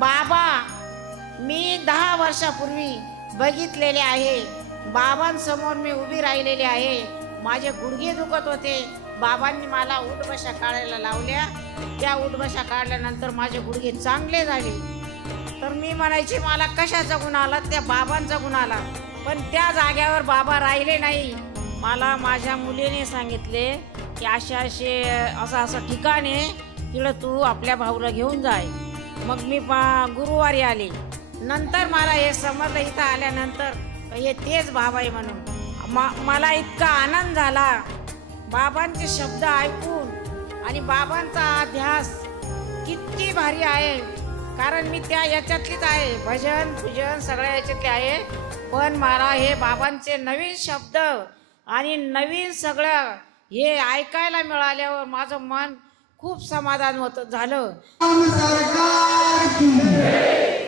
बाबा मी 10 वर्षापूर्वी बघितलेले आहे. बाबांसमोर मी उभी राहिलेली आहे. माझे गुडघे दुखत होते. बाबांनी मला उठबशा काढायला लावल्या. त्या उठबशा काढल्यानंतर माझे गुडघे चांगले झाले. तर मी म्हणायची मला कशाचा गुण आला? त्या बाबांचा गुण आला. पण त्या जाग्यावर बाबा राहिले नाही. मला माझ्या मुलीने सांगितले की असे असं ठिकाण आहे, तिकडं तू आपल्या भाऊला घेऊन जाय. मग मी गुरुवारी आले. नंतर मला हे समजलं इथं आल्यानंतर हे तेच बाबा आहे म्हणून. मला इतका आनंद झाला बाबांचे शब्द ऐकून. आणि बाबांचा ध्यास किती भारी आहे. कारण मी त्या याच्यातलीच आहे, भजन पूजन सगळ्या याच्यातले आहे. पण मला हे बाबांचे नवीन शब्द आणि नवीन सगळं हे ऐकायला मिळाल्यावर माझं मन खूप समाधान झालं.